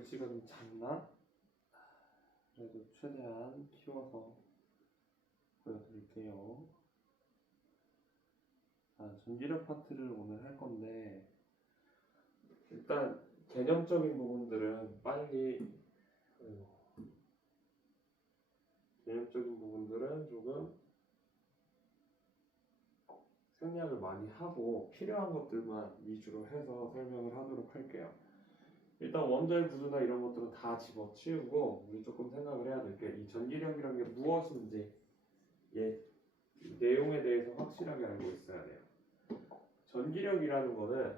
글씨가 좀 작나? 그래도 최대한 키워서 보여드릴게요. 자, 전기력 파트를 오늘 할 건데 일단 개념적인 부분들은 개념적인 부분들은 조금 생략을 많이 하고 필요한 것들만 위주로 해서 설명을 하도록 할게요. 일단 원자의 구조나 이런 것들은 다 집어치우고 우리 조금 생각을 해야 될 게 이 전기력이라는 게 무엇인지 내용에 대해서 확실하게 알고 있어야 돼요. 전기력이라는 거는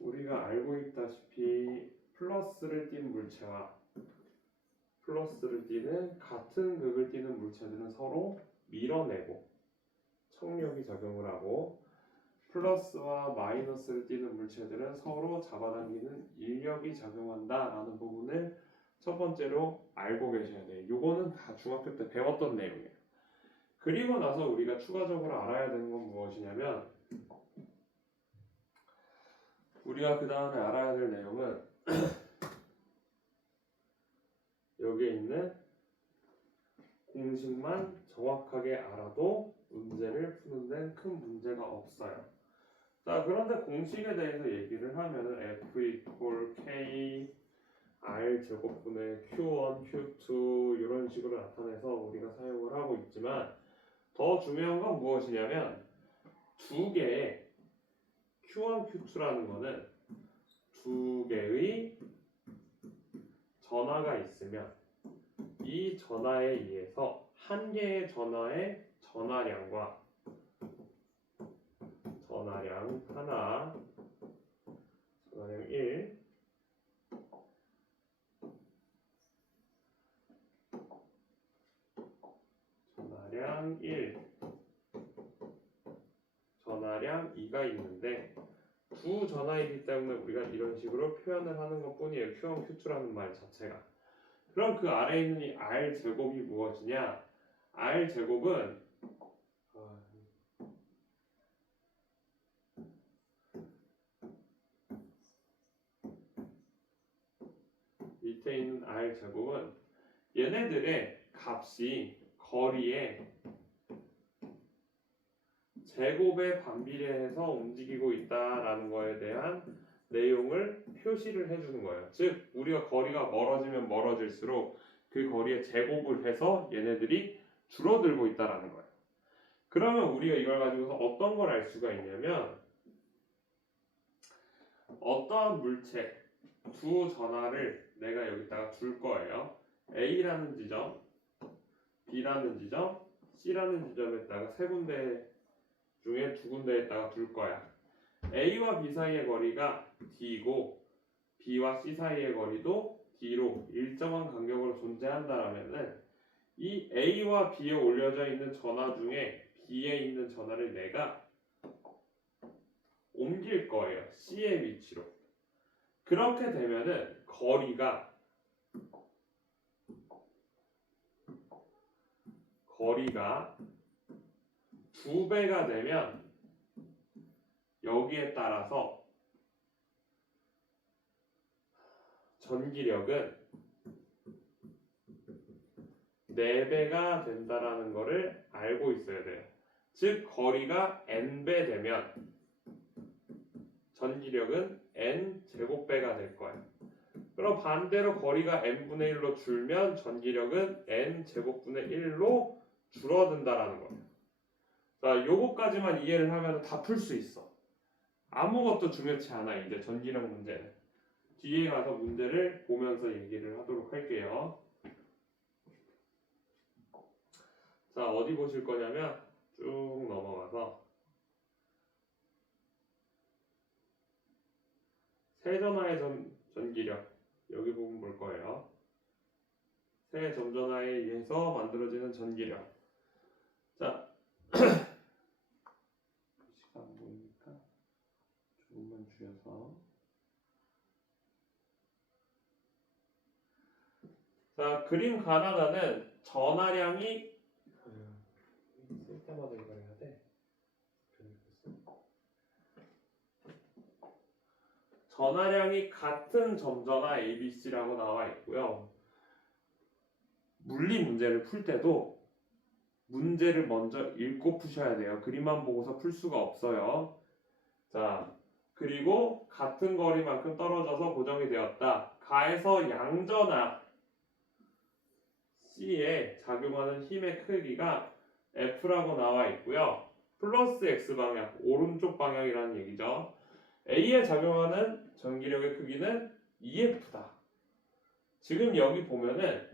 우리가 알고 있다시피 플러스를 띤 물체와 플러스를 띠는 같은 극을 띠는 물체들은 서로 밀어내고 청력이 작용을 하고 플러스와 마이너스를 띠는 물체들은 서로 잡아당기는 인력이 작용한다라는 부분을 첫 번째로 알고 계셔야 돼요. 요거는 다 중학교 때 배웠던 내용이에요. 그리고 나서 우리가 추가적으로 알아야 되는 건 무엇이냐면 우리가 그 다음에 알아야 될 내용은 여기에 있는 공식만 정확하게 알아도 문제를 푸는 데는 큰 문제가 없어요. 자, 그런데 공식에 대해서 얘기를 하면은 F equal K R 제곱분의 Q1, Q2 이런 식으로 나타내서 우리가 사용을 하고 있지만 더 중요한 건 무엇이냐면 두 개의 Q1, Q2라는 거는 두 개의 전하가 있으면 이 전하에 의해서 한 개의 전하의 전하량과 전하량 하나, 전하량 1, 전하량 1, 전하량 2가 있는데 두 전하이기 때문에 우리가 이런 식으로 표현을 하는 것 뿐이에요. Q1, Q2라는 말 자체가. 그럼 그 아래에 있는 이 R 제곱이 무엇이냐? R 제곱은 밑에 있는 R 제곱은 얘네들의 값이 거리의 제곱에 반비례해서 움직이고 있다라는 거에 대한 내용을 표시를 해주는 거예요. 즉 우리가 거리가 멀어지면 멀어질수록 그 거리의 제곱을 해서 얘네들이 줄어들고 있다라는 거예요. 그러면 우리가 이걸 가지고서 어떤 걸 알 수가 있냐면 어떠한 물체 두 전하를 내가 여기다가 둘 거예요. A라는 지점, B라는 지점, C라는 지점에다가 세 군데 중에 두 군데에다가 둘 거야. A와 B 사이의 거리가 D고 B와 C 사이의 거리도 D로 일정한 간격으로 존재한다라면은 이 A와 B에 올려져 있는 전하 중에 B에 있는 전하를 내가 옮길 거예요. C의 위치로. 그렇게 되면은 거리가 두 배가 되면 여기에 따라서 전기력은 4배가 된다라는 것을 알고 있어야 돼요. 즉 거리가 n배 되면 전기력은 n 제곱배가 될 거예요. 그럼 반대로 거리가 n분의 1로 줄면 전기력은 n 제곱분의 1로 줄어든다라는 거예요. 자, 요거까지만 이해를 하면 다 풀 수 있어. 아무것도 중요치 않아. 이제 전기력 문제는 뒤에 가서 문제를 보면서 얘기를 하도록 할게요. 자, 어디 보실 거냐면 쭉 넘어가서 세전하의 전기력 여기 부분 볼 거예요. 세 점전하에 의해서 만들어지는 전기력. 자, 시간 보이니까 조금만 줄여서. 자, 그림 가나다는 전하량이 쓸 때마다 이걸 해야 돼. 전하량이 같은 점전화 ABC라고 나와 있고요. 물리 문제를 풀 때도 문제를 먼저 읽고 푸셔야 돼요. 그림만 보고서 풀 수가 없어요. 자, 그리고 같은 거리만큼 떨어져서 고정이 되었다. 가에서 양전하 C에 작용하는 힘의 크기가 F라고 나와 있고요. 플러스 X방향, 오른쪽 방향이라는 얘기죠. A에 작용하는 전기력의 크기는 EF다. 지금 여기 보면은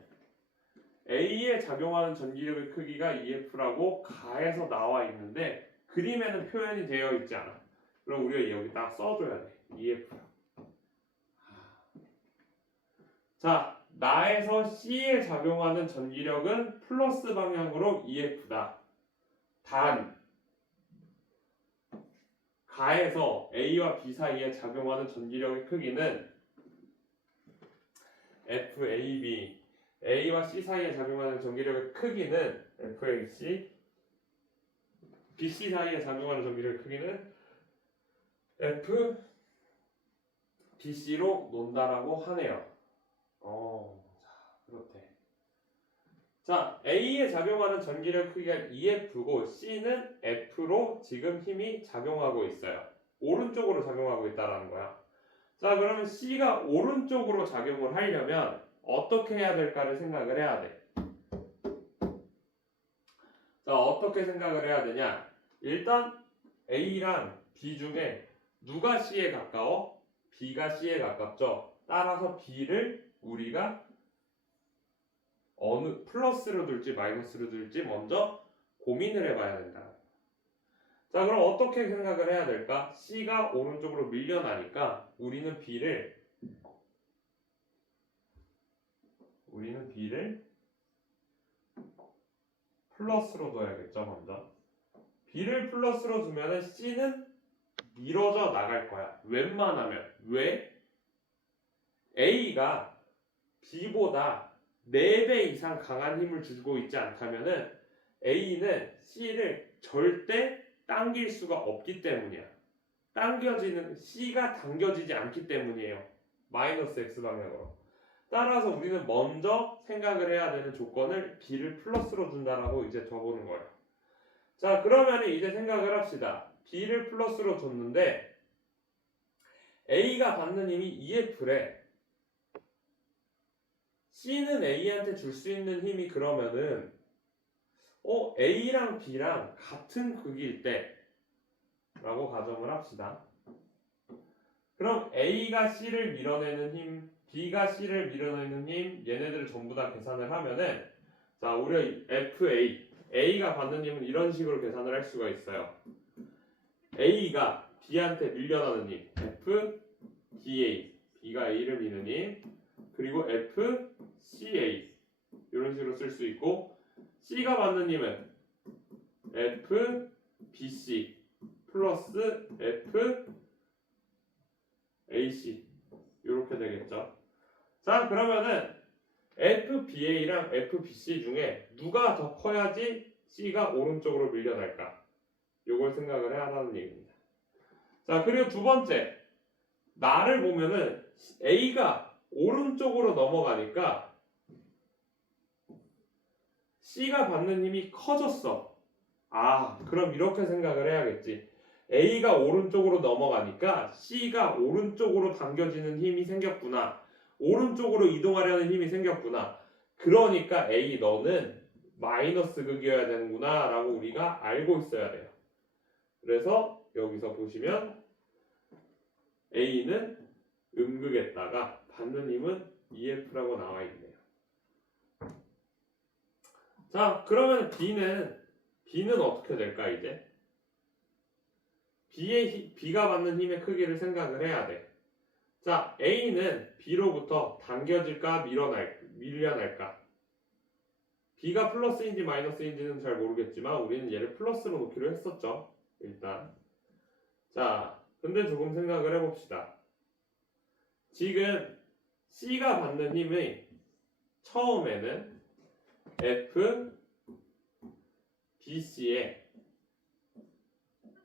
A에 작용하는 전기력의 크기가 EF라고 가에서 나와 있는데 그림에는 표현이 되어 있지 않아. 그럼 우리가 여기 딱 써줘야 돼. EF라고. 자, 나에서 C에 작용하는 전기력은 플러스 방향으로 EF다. 단 가에서 A와 B 사이에 작용하는 전기력의 크기는 FAB, A와 C 사이에 작용하는 전기력의 크기는 FAC, BC 사이에 작용하는 전기력의 크기는 FBC로 논다라고 하네요. 자, 그렇대. 자, A에 작용하는 전기력 크기가 EF고 C는 F로 지금 힘이 작용하고 있어요. 오른쪽으로 작용하고 있다는 거야. 자, 그러면 C가 오른쪽으로 작용을 하려면 어떻게 해야 될까를 생각을 해야 돼. 자, 어떻게 생각을 해야 되냐? 일단 A랑 B 중에 누가 C에 가까워? B가 C에 가깝죠. 따라서 B를 우리가 어느 플러스로 둘지 마이너스로 둘지 먼저 고민을 해봐야 된다. 자, 그럼 어떻게 생각을 해야 될까? C가 오른쪽으로 밀려나니까 우리는 B를 플러스로 둬야겠죠, 먼저. B를 플러스로 두면은 C는 밀어져 나갈 거야. 웬만하면. 왜? A가 B보다 4배 이상 강한 힘을 주고 있지 않다면은 A는 C를 절대 당길 수가 없기 때문이야. C가 당겨지지 않기 때문이에요. 마이너스 X 방향으로. 따라서 우리는 먼저 생각을 해야 되는 조건을 B를 플러스로 둔다라고 이제 둬보는 거예요. 자, 그러면 이제 생각을 합시다. B를 플러스로 줬는데 A가 받는 힘이 EF래. C는 A한테 줄 수 있는 힘이 그러면은 A랑 B랑 같은 극일 때 라고 가정을 합시다. 그럼 A가 C를 밀어내는 힘, B가 C를 밀어내는 힘, 얘네들을 전부 다 계산을 하면은 자, 우리가 A가 받는 힘은 이런 식으로 계산을 할 수가 있어요. A가 B한테 밀려나는 힘, FBA, B가 A를 미는 힘, 그리고 FCA 이런 식으로 쓸 수 있고 C가 받는 힘은 FBC 플러스 FAC 이렇게 되겠죠. 자, 그러면은 FBA랑 FBC 중에 누가 더 커야지 C가 오른쪽으로 밀려날까? 요걸 생각을 해야 하는 얘기입니다. 자, 그리고 두 번째, 나를 보면은 A가 오른쪽으로 넘어가니까 C가 받는 힘이 커졌어. 그럼 이렇게 생각을 해야겠지. A가 오른쪽으로 넘어가니까 C가 오른쪽으로 당겨지는 힘이 생겼구나. 오른쪽으로 이동하려는 힘이 생겼구나. 그러니까 A 너는 마이너스 극이어야 되는구나 라고 우리가 알고 있어야 돼요. 그래서 여기서 보시면 A는 음극에다가 받는 힘은 EF라고 나와 있네요. 자, 그러면 B는 어떻게 될까 이제? B가 받는 힘의 크기를 생각을 해야 돼. 자, A는 B로부터 당겨질까 밀려날까? B가 플러스인지 마이너스인지는 잘 모르겠지만 우리는 얘를 플러스로 놓기로 했었죠. 일단. 자, 근데 조금 생각을 해봅시다. 지금 C가 받는 힘이 처음에는 FBC에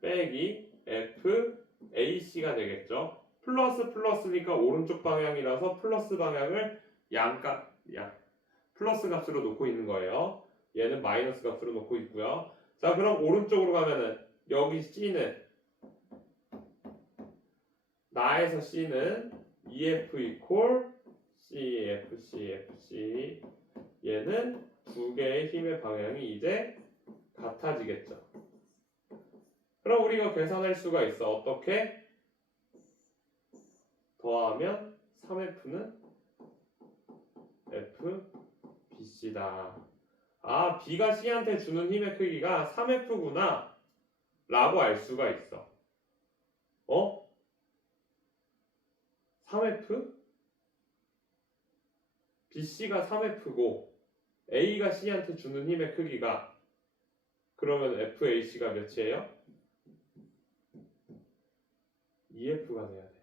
빼기 FAC가 되겠죠. 플러스 플러스니까 오른쪽 방향이라서 플러스 방향을 플러스 값으로 놓고 있는 거예요. 얘는 마이너스 값으로 놓고 있고요. 자, 그럼 오른쪽으로 가면은 여기 C는 나에서 C는 EF 이퀄 CF CF C 얘는 두 개의 힘의 방향이 이제 같아지겠죠. 그럼 우리가 계산할 수가 있어. 어떻게? 더하면 3F는 F BC다. 아, B가 C한테 주는 힘의 크기가 3F구나 라고 알 수가 있어. 3F? BC가 3F고 A가 C한테 주는 힘의 크기가 그러면 FAC가 몇이에요? 2F가 돼야 돼.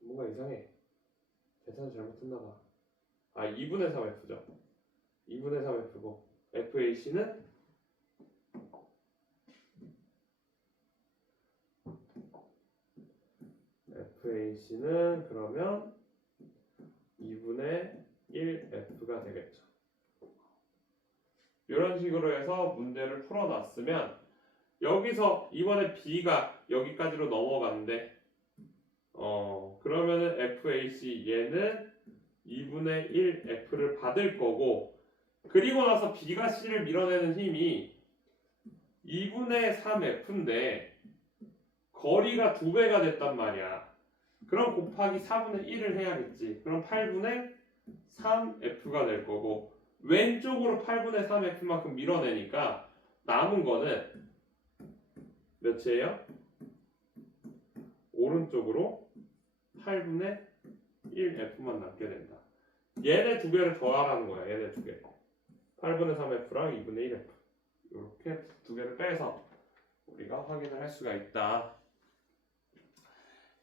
뭔가 이상해. 계산 잘못했나봐. 2분의 3F죠. 2분의 3F고 FAC는 그러면 2분의 1F가 되겠죠. 이런 식으로 해서 문제를 풀어놨으면 여기서 이번에 B가 여기까지로 넘어갔는데 그러면은 FAC 얘는 2분의 1F를 받을 거고 그리고 나서 B가 C를 밀어내는 힘이 2분의 3F인데 거리가 2배가 됐단 말이야. 그럼 곱하기 4분의 1을 해야겠지. 그럼 8분의 3F가 될 거고 왼쪽으로 8분의 3F만큼 밀어내니까 남은 거는 몇이에요? 오른쪽으로 8분의 1F만 남게 된다. 얘네 두 개를 더하라는 거야. 얘네 두 개. 8분의 3F랑 2분의 1F. 이렇게 두 개를 빼서 우리가 확인을 할 수가 있다.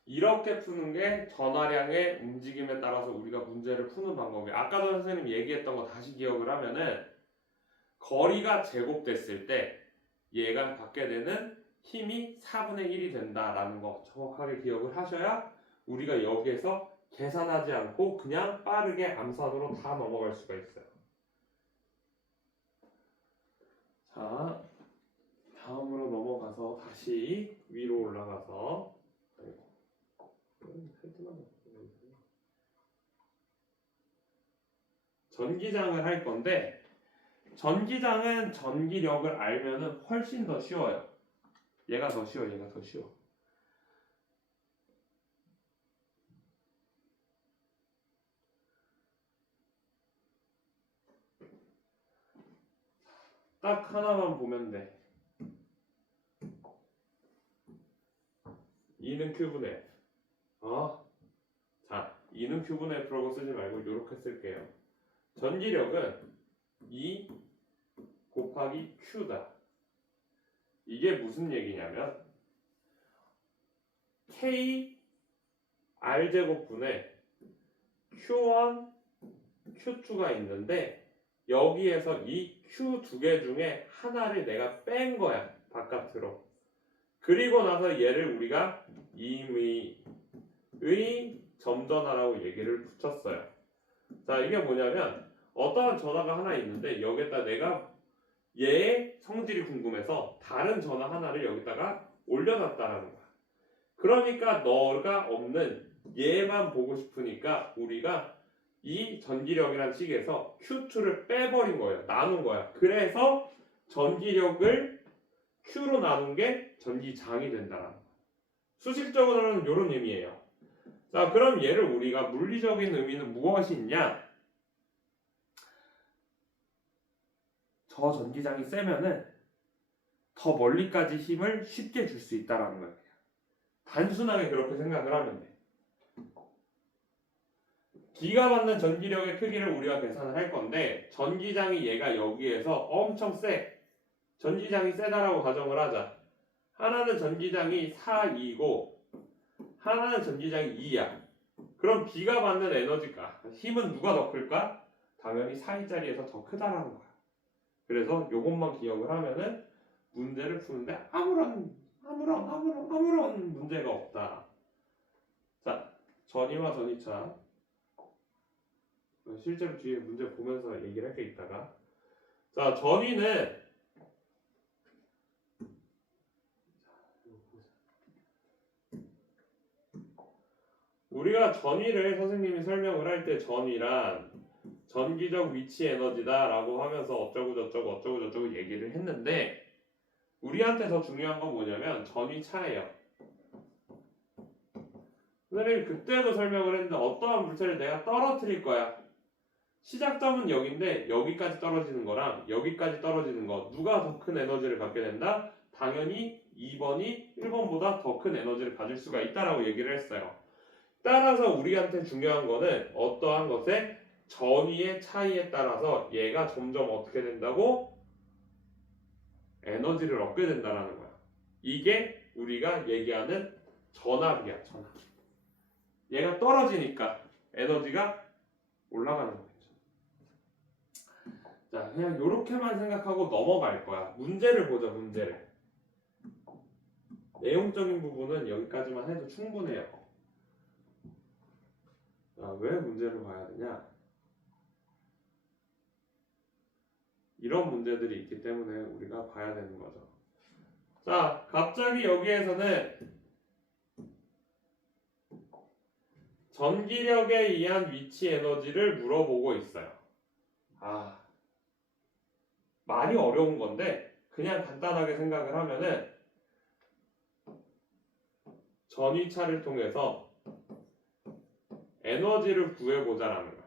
이렇게 푸는 게 전화량의 움직임에 따라서 우리가 문제를 푸는 방법이에요. 아까 전 선생님 얘기했던 거 다시 기억을 하면은 거리가 제곱됐을 때 얘가 받게 되는 힘이 4분의 1이 된다라는 거 정확하게 기억을 하셔야 우리가 여기에서 계산하지 않고 그냥 빠르게 암산으로 다 넘어갈 수가 있어요. 자, 다음으로 넘어가서 다시 위로 올라가서 전기장을 할 건데 전기장은 전기력을 알면은 훨씬 더 쉬워요. 얘가 더 쉬워. 딱 하나만 보면 돼. 2는 Q분의 F. 자, 2는 Q분의 F라고 쓰지 말고 이렇게 쓸게요. 전기력은 2 곱하기 Q다. 이게 무슨 얘기냐면 K R제곱분의 Q1, Q2가 있는데 여기에서 이 Q 두 개 중에 하나를 내가 뺀 거야. 바깥으로. 그리고 나서 얘를 우리가 임의의 점전하라고 얘기를 붙였어요. 자, 이게 뭐냐면 어떠한 전화가 하나 있는데 여기에다 내가 얘의 성질이 궁금해서 다른 전화 하나를 여기다가 올려놨다라는 거야. 그러니까 너가 없는 얘만 보고 싶으니까 우리가 이 전기력이라는 식에서 Q2를 빼버린 거예요. 나눈 거야. 그래서 전기력을 Q로 나눈 게 전기장이 된다라는 거야. 수식적으로는 이런 의미예요. 자, 그럼 얘를 우리가 물리적인 의미는 무엇이 있냐? 저 전기장이 세면은 더 멀리까지 힘을 쉽게 줄 수 있다라는 거예요. 단순하게 그렇게 생각을 하면 돼. 기가 받는 전기력의 크기를 우리가 계산을 할 건데 전기장이 얘가 여기에서 엄청 세. 전기장이 세다라고 가정을 하자. 하나는 전기장이 4, 2고 하나는 전기장이 2야. 그럼 B가 받는 에너지가 힘은 누가 더 클까? 당연히 4, 2짜리에서 더 크다라는 거야. 그래서 요것만 기억을 하면은 문제를 푸는데 아무런 아무런 문제가 없다. 자, 전이와 전이차. 실제로 뒤에 문제 보면서 얘기를 할게 있다가. 자, 전이는 우리가 전이를 선생님이 설명을 할 때 전이란 전기적 위치 에너지다 라고 하면서 어쩌고 저쩌고 얘기를 했는데 우리한테 더 중요한 건 뭐냐면 전위차예요. 선생님이 그때도 설명을 했는데 어떠한 물체를 내가 떨어뜨릴 거야. 시작점은 여기인데 여기까지 떨어지는 거랑 여기까지 떨어지는 거 누가 더 큰 에너지를 갖게 된다? 당연히 2번이 1번보다 더 큰 에너지를 가질 수가 있다라고 얘기를 했어요. 따라서 우리한테 중요한 거는 어떠한 것의 전위의 차이에 따라서 얘가 점점 어떻게 된다고? 에너지를 얻게 된다라는 거야. 이게 우리가 얘기하는 전압이야, 전압. 얘가 떨어지니까 에너지가 올라가는 거겠죠. 자, 그냥 이렇게만 생각하고 넘어갈 거야. 문제를 보자, 문제를. 내용적인 부분은 여기까지만 해도 충분해요. 자, 왜 문제를 봐야 되냐? 이런 문제들이 있기 때문에 우리가 봐야 되는 거죠. 자, 갑자기 여기에서는 전기력에 의한 위치 에너지를 물어보고 있어요. 많이 어려운 건데 그냥 간단하게 생각을 하면은 전위차를 통해서 에너지를 구해보자라는 거야.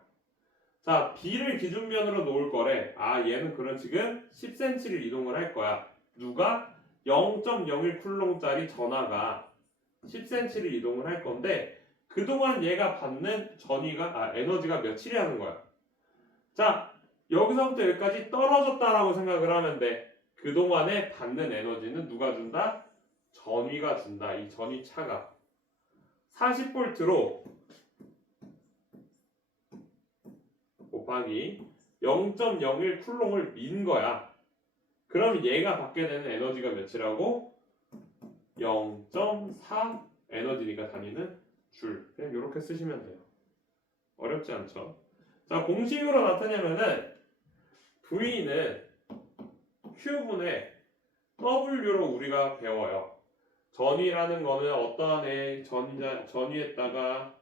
자, B를 기준면으로 놓을 거래. 얘는 그럼 지금 10cm를 이동을 할 거야. 누가? 0.01 쿨롱짜리 전하가 10cm를 이동을 할 건데 그동안 얘가 받는 에너지가 며칠이라는 거야. 자, 여기서부터 여기까지 떨어졌다라고 생각을 하면 돼. 그동안에 받는 에너지는 누가 준다? 전위가 준다. 이 전위차가 40V로 곱하기 0.01 쿨롱을 민 거야. 그럼 얘가 받게 되는 에너지가 몇이라고? 0.4 에너지니까 단위는 줄. 그냥 이렇게 쓰시면 돼요. 어렵지 않죠? 자, 공식으로 나타내면은 V는 Q분의 W로 우리가 배워요. 전위라는 거는 어떠한 전위에다가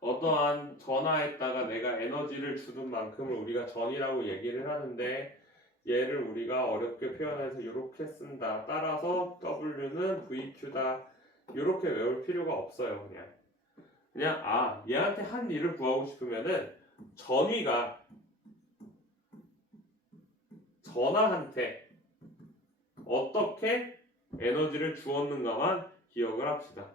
어떠한 전하에다가 내가 에너지를 주는 만큼을 우리가 전이라고 얘기를 하는데 얘를 우리가 어렵게 표현해서 이렇게 쓴다. 따라서 W는 VQ다. 이렇게 외울 필요가 없어요. 그냥 얘한테 한 일을 구하고 싶으면은 전위가 전하한테 어떻게 에너지를 주었는가만 기억을 합시다.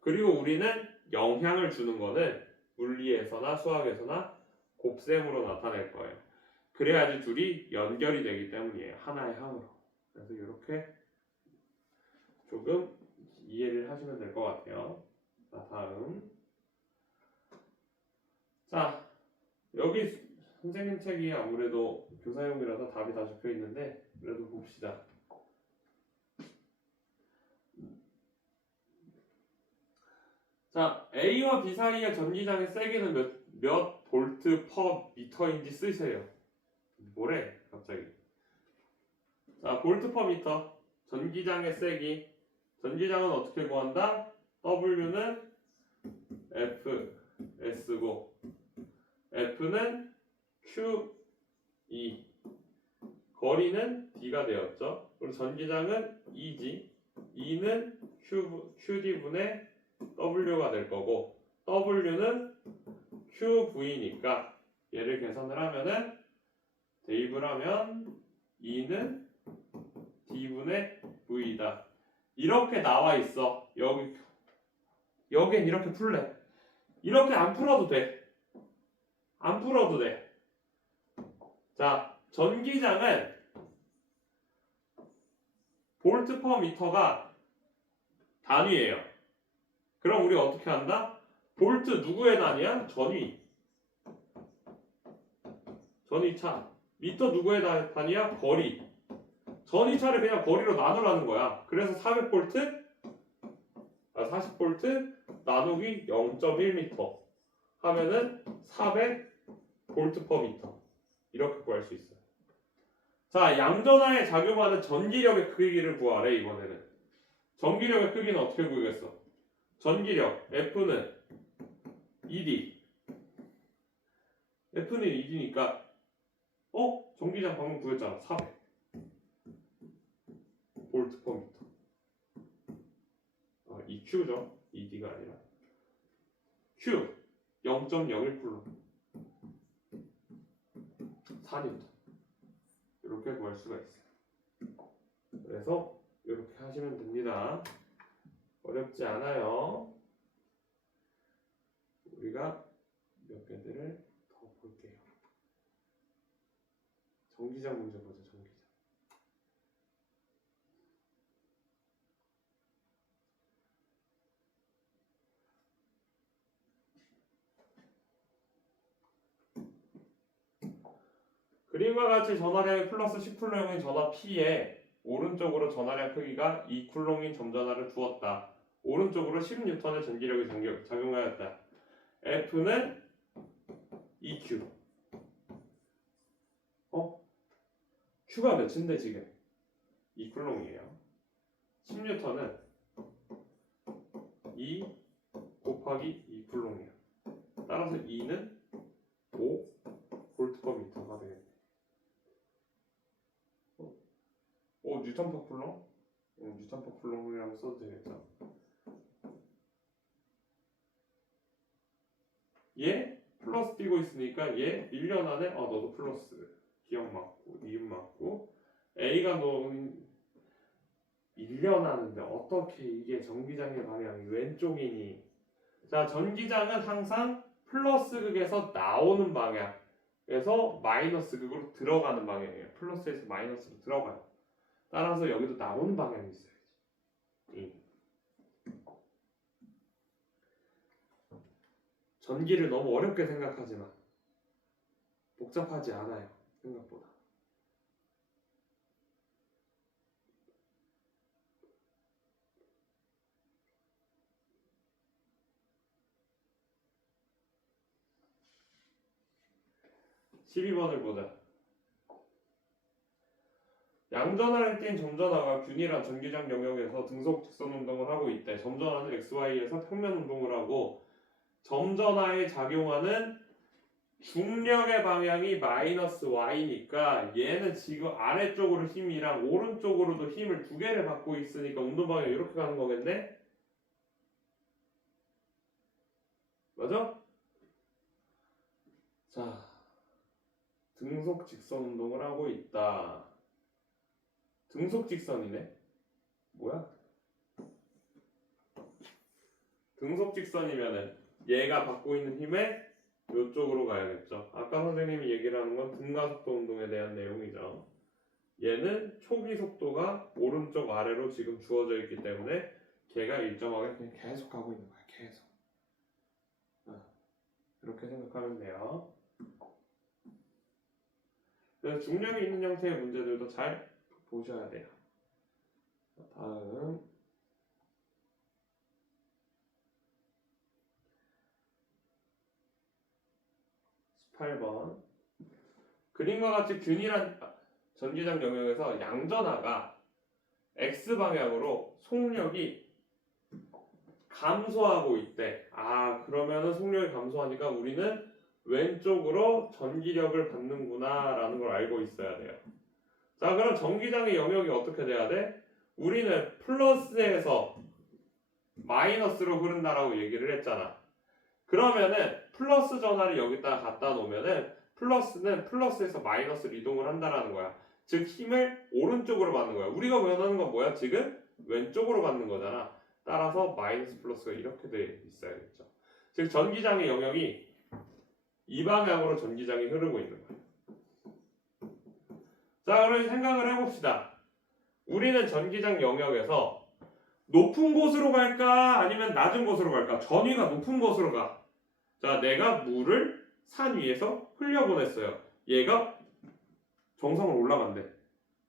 그리고 우리는 영향을 주는 거는 물리에서나 수학에서나 곱셈으로 나타낼 거예요. 그래야지 둘이 연결이 되기 때문이에요. 하나의 항으로. 그래서 이렇게 조금 이해를 하시면 될 것 같아요. 자, 다음. 자, 여기 선생님 책이 아무래도 교사용이라서 답이 다 적혀 있는데 그래도 봅시다. 자, A와 B 사이의 전기장의 세기는 몇 볼트 퍼 미터인지 쓰세요. 뭐래? 갑자기. 자, 볼트 퍼 미터. 전기장의 세기. 전기장은 어떻게 구한다? W는 F, S고 F는 Q, E. 거리는 D가 되었죠. 그리고 전기장은 E지. E는 QD분의 W가 될 거고 W는 QV니까 얘를 계산을 하면은 대입을 하면 E는 D분의 V다. 이렇게 나와 있어. 여긴 이렇게 풀래. 이렇게 안 풀어도 돼. 안 풀어도 돼. 자, 전기장은 볼트 퍼 미터가 단위예요. 그럼 우리 어떻게 한다? 볼트 누구의 단위야? 전위. 전위차. 미터 누구의 단위야? 거리. 전이차를 그냥 거리로 나누라는 거야. 그래서 400V 40V 나누기 0.1m 하면은 400V/m 이렇게 구할 수 있어요. 자, 양전하에 작용하는 전기력의 크기를 구하래. 이번에는 전기력의 크기는 어떻게 구하겠어? 전기력 F는 ED. F는 ED니까 전기장 방금 구했잖아. 400V/m. EQ죠. ED가 아니라 Q 0.01 쿨롬 4N 이렇게 구할 수가 있어요. 그래서 이렇게 하시면 됩니다. 어렵지 않아요. 우리가 몇 개들을 더 볼게요. 전기장 문제 보자. 전기장. 그림과 같이 전하량이 플러스 10쿨롬인 전하 P에 오른쪽으로 전하량 크기가 2쿨롬인 점전하를 두었다. 오른쪽으로 10N의 전기력이 작용하였다. F는 EQ. Q가 몇인데 지금? 2쿨롬이에요. 10N은 2 곱하기 2쿨롬이야. 따라서 E는 5V/m가 되겠네. 뉴턴/쿨롬? 뉴턴/쿨롬이라고 써도 되겠죠. 얘 플러스 띄고 있으니까 얘 1년 안에 너도 플러스 기억 맞고 니은 맞고 A가 놓은 1년 하는데 어떻게 이게 전기장의 방향이 왼쪽이니? 자, 전기장은 항상 플러스 극에서 나오는 방향에서 마이너스 극으로 들어가는 방향이에요. 플러스에서 마이너스로 들어가요. 따라서 여기도 나오는 방향이 있어야지. 전기를 너무 어렵게 생각하지만 복잡하지 않아요. 생각보다. (12번을) 보자. 양전하를 띈 점전하가 균일한 전기장 영역에서 등속 직선 운동을 하고 있대. 점전하는 XY에서 평면 운동을 하고 점전하에 작용하는 중력의 방향이 마이너스 Y니까 얘는 지금 아래쪽으로 힘이랑 오른쪽으로도 힘을 두 개를 받고 있으니까 운동 방향이 이렇게 가는 거겠네? 맞아? 자, 등속 직선 운동을 하고 있다. 등속 직선이네? 뭐야? 등속 직선이면은 얘가 받고 있는 힘에 이쪽으로 가야겠죠. 아까 선생님이 얘기를 하는 건 등가속도 운동에 대한 내용이죠. 얘는 초기 속도가 오른쪽 아래로 지금 주어져 있기 때문에 걔가 일정하게 그냥 계속 가고 있는 거야. 계속. 이렇게 생각하면 돼요. 그래서 중력이 있는 형태의 문제들도 잘 보셔야 돼요. 다음 18번. 그림과 같이 균일한 전기장 영역에서 양전하가 X방향으로 속력이 감소하고 있대. 그러면은 속력이 감소하니까 우리는 왼쪽으로 전기력을 받는구나 라는 걸 알고 있어야 돼요. 자, 그럼 전기장의 영역이 어떻게 돼야 돼? 우리는 플러스에서 마이너스로 흐른다라고 얘기를 했잖아. 그러면은 플러스 전하를 여기다가 갖다 놓으면은 플러스는 플러스에서 마이너스로 이동을 한다라는 거야. 즉 힘을 오른쪽으로 받는 거야. 우리가 원하는 건 뭐야? 지금 왼쪽으로 받는 거잖아. 따라서 마이너스 플러스가 이렇게 돼 있어야겠죠. 즉 전기장의 영역이 이 방향으로 전기장이 흐르고 있는 거야. 자, 그럼 생각을 해봅시다. 우리는 전기장 영역에서 높은 곳으로 갈까? 아니면 낮은 곳으로 갈까? 전위가 높은 곳으로 가. 자, 내가 물을 산 위에서 흘려보냈어요. 얘가 정상으로 올라간대.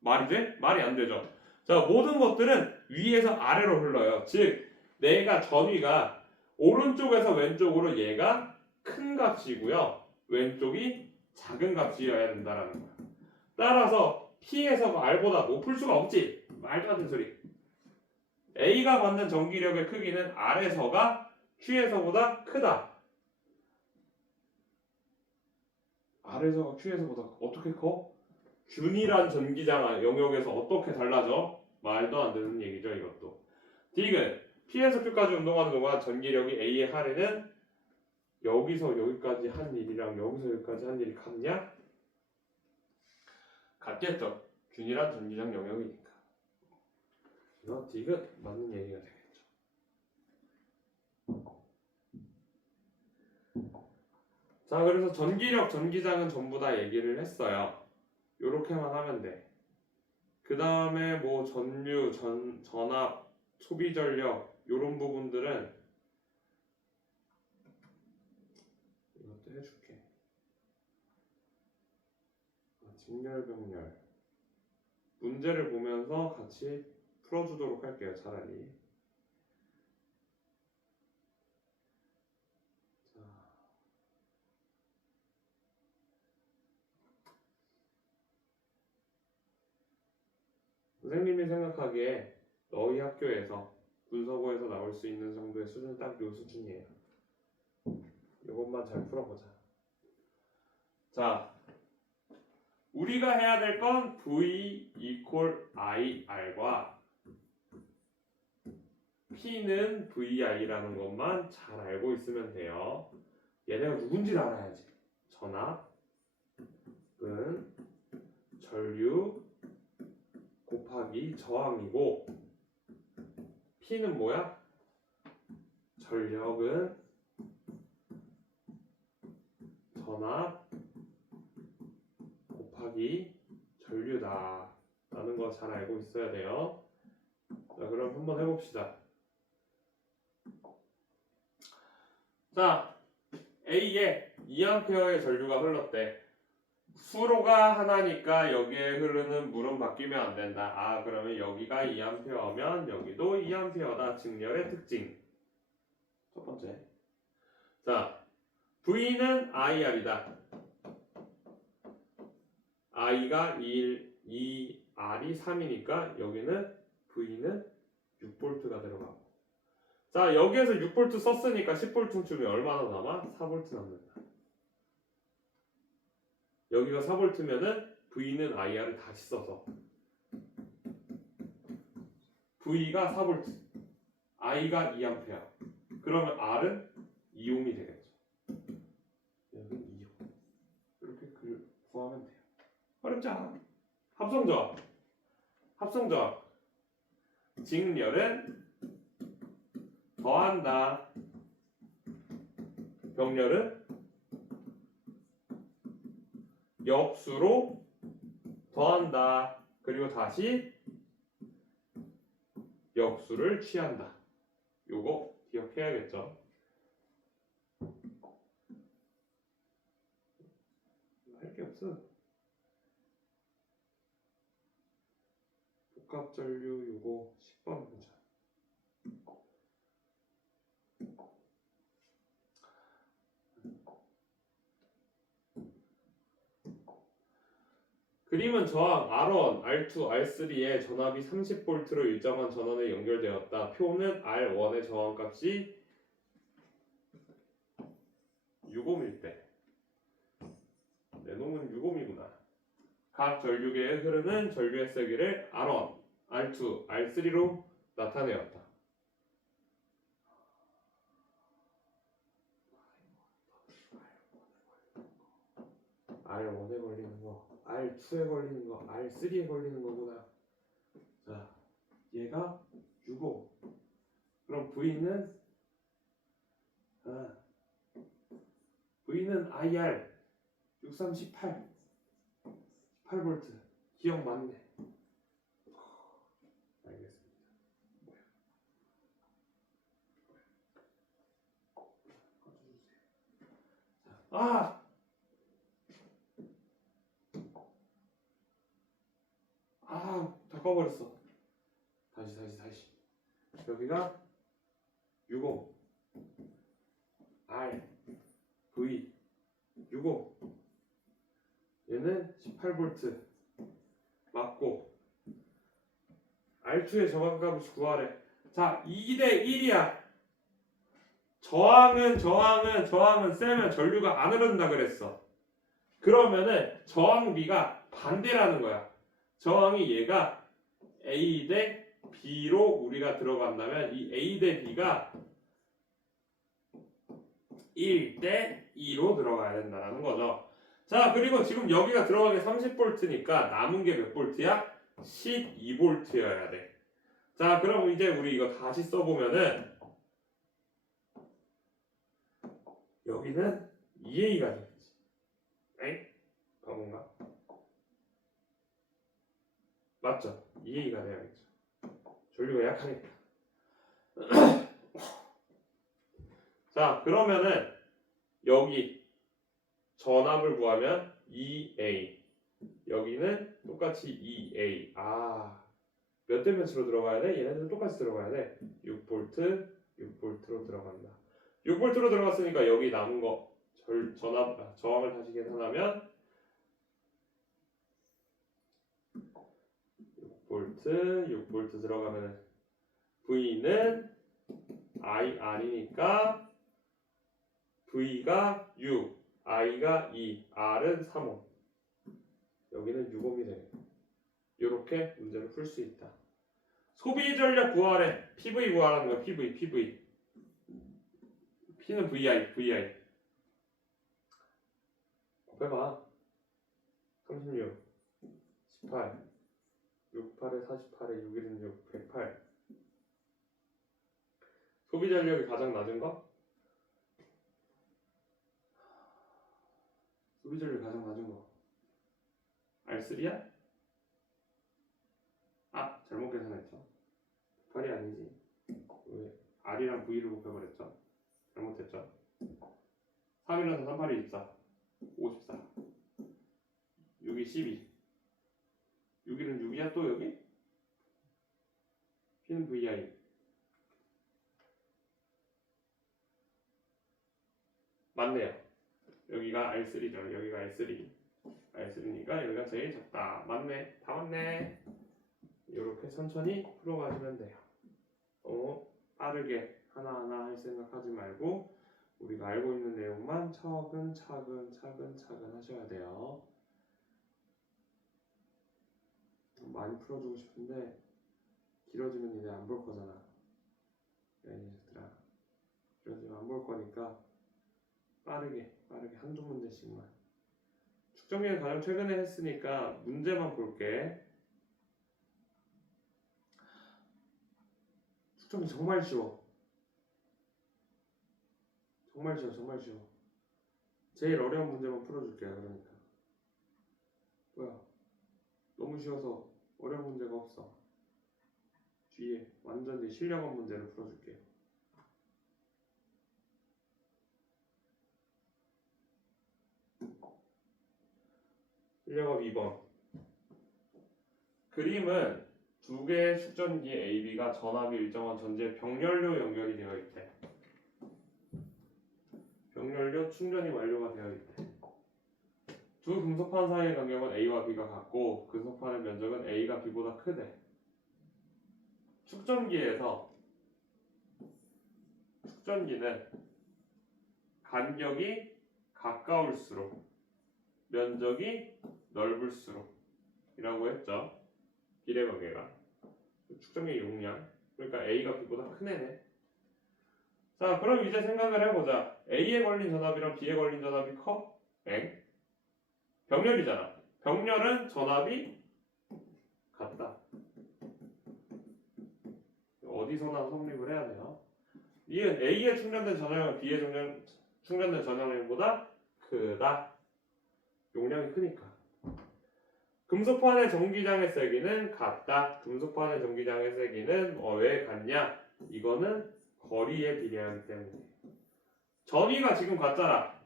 말이 돼? 말이 안 되죠. 자, 모든 것들은 위에서 아래로 흘러요. 즉, 내가 전위가 오른쪽에서 왼쪽으로 얘가 큰 값이고요. 왼쪽이 작은 값이어야 된다라는 거야. 따라서 P에서 R보다 높을 수가 없지. 말도 안 되는 소리. A가 받는 전기력의 크기는 R에서가 Q에서보다 크다. R에서가 Q에서보다 어떻게 커? 균일한 전기장 영역에서 어떻게 달라져? 말도 안 되는 얘기죠, 이것도. 디귿, P에서 Q까지 운동하는 동안 전기력이 A의 할애는 여기서 여기까지 한 일이랑 여기서 여기까지 한 일이 같냐? 같겠죠. 균일한 전기장 영역이니까. 그래서 디귿 맞는 얘기가 되겠죠. 자, 그래서 전기력, 전기장은 전부 다 얘기를 했어요. 요렇게만 하면 돼. 그 다음에 뭐 전류, 전압, 소비 전력 요런 부분들은 이것도 해줄게. 직렬, 병렬 문제를 보면서 같이 풀어주도록 할게요. 차라리. 자, 선생님이 생각하기에 너희 학교에서 분서고에서 나올 수 있는 정도의 수준은 딱 요 수준이에요. 이것만 잘 풀어보자. 자, 우리가 해야 될 건 V equal IR과 P는 VI라는 것만 잘 알고 있으면 돼요. 얘네가 누군지를 알아야지. 전압은 전류 곱하기 저항이고 P는 뭐야? 전력은 전압 곱하기 전류다 라는 거 잘 알고 있어야 돼요. 자, 그럼 한번 해봅시다. 자, A에 2A의 전류가 흘렀대. 수로가 하나니까 여기에 흐르는 물은 바뀌면 안 된다. 아, 그러면 여기가 2A면 여기도 2A다. 직렬의 특징. 첫 번째. 자, V는 IR이다. I가 1, 2, R이 3이니까 여기는 V는 6V가 들어가고. 자, 여기에서 6V 썼으니까 10V 주면 얼마나 남아? 4V 남는다. 여기가 4V면은 V는 IR을 다시 써서 V가 4V, I가 2A. 그러면 R은 2ohm이 되겠죠. 여기는 2ohm. 이렇게 구하면 돼요. 어렵지 않아. 합성조합. 합성조합. 직렬은 더한다. 병렬은 역수로 더한다. 그리고 다시 역수를 취한다. 요거 기억해야겠죠. 할 게 없어. 복합전류 요거 10번 보자. 그림은 저항 R1, R2, R3의 전압이 30V로 일정한 전원에 연결되었다. 표는 R1의 저항값이 6ohm일 때. 내 놈은 6ohm이구나. 각 전류계에 흐르는 전류의 세기를 R1, R2, R3로 나타내었다. R1에 걸리는 거, R2에 걸리는 거, R3에 걸리는 거구나. 자, 얘가 6호. 그럼 V는 IR 6318 8V. 기억 맞네. 알겠습니다. 다 꺼버렸어. 다시. 여기가 60 R V 60 얘는 18V 맞고 R2의 저항값을 구하래. 자, 2대 1이야. 저항은 세면 전류가 안 흐른다 그랬어. 그러면은 저항비가 반대라는 거야. 저항이 얘가 A 대 B로 우리가 들어간다면 이 A 대 B가 1 대 2로 들어가야 된다는 거죠. 자, 그리고 지금 여기가 들어가게 30V니까 남은 게 몇 볼트야? 12V여야 돼. 자, 그럼 이제 우리 이거 다시 써보면은 여기는 EA가 되겠지. 에이? 뭔가? 맞죠? EA가 돼야겠죠. 전류가 약하니까. 자, 그러면은 여기 전압을 구하면 EA 여기는 똑같이 EA 몇 대 몇으로 들어가야 돼? 얘네들은 똑같이 들어가야 돼. 6V로 들어간다. 6V로 들어갔으니까 여기 남은 거 저항을 다시 계산하면 6V 들어가면 V는 IR이니까 V가 6, I가 2, R은 3옴. 여기는 6옴이 되겠다. 이렇게 문제를 풀 수 있다. 소비 전력 구하래. PV 구하라는 거야. PV. P는 VI. 곱해봐. 36, 18, 68에 48에 6일은 6, 108. 소비 전력이 가장 낮은 거? 소비 전력이 가장 낮은 거. R3야? 잘못 계산했죠. 8이 아니지. 왜? R이랑 V를 곱해버렸죠. 잘못했죠. 3일에서 38이 24. 54. 6이 12. 6일은 6이야 또 여기? P는 VI. 맞네요. 여기가 R3죠. 여기가 R3. R3니까 여기가 제일 작다. 맞네. 다 맞네. 이렇게 천천히 풀어가시면 돼요. 빠르게 하나하나 할 생각하지 말고 우리가 알고 있는 내용만 차근차근 하셔야 돼요. 많이 풀어주고 싶은데 길어지면 이제 안 볼 거잖아. 야, 이 녀석들아. 길어지면 안 볼 거니까 빠르게 한두 문제씩만. 측정기는 가장 최근에 했으니까 문제만 볼게. 측정기 정말 쉬워. 정말 쉬워. 제일 어려운 문제만 풀어줄게요. 그러니까 뭐야? 너무 쉬워서 어려운 문제가 없어. 뒤에 완전히 실력업 문제를 풀어줄게요. 실력업 2번. 그림은 두 개의 축전기 AB가 전압이 일정한 전지의 병렬로 연결이 되어 있대. 병렬로 충전이 완료가 되어 있대. 두 금속판 사이의 간격은 A와 B가 같고 금속판의 면적은 A가 B보다 크대. 축전기는 간격이 가까울수록 면적이 넓을수록 이라고 했죠. 비례관계가. 축전기 용량. 그러니까 A가 B보다 큰 애네. 자, 그럼 이제 생각을 해보자. A에 걸린 전압이랑 B에 걸린 전압이 커? 엥? 병렬이잖아. 병렬은 전압이 같다. 어디서나 성립을 해야 돼요. 이은 A에 충전된 전압은 B에 충전된 전압량보다 크다. 용량이 크니까. 금속판의 전기장의 세기는 같다. 금속판의 전기장의 세기는 왜 같냐? 이거는 거리에 비례하기 때문에. 전위가 지금 같잖아.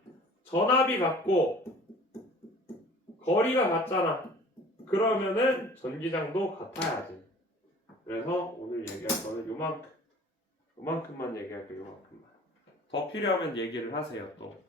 전압이 같고 거리가 같잖아. 그러면은 전기장도 같아야지. 그래서 오늘 얘기할 거는 요만큼만 얘기할게요. 요만큼만. 더 필요하면 얘기를 하세요 또.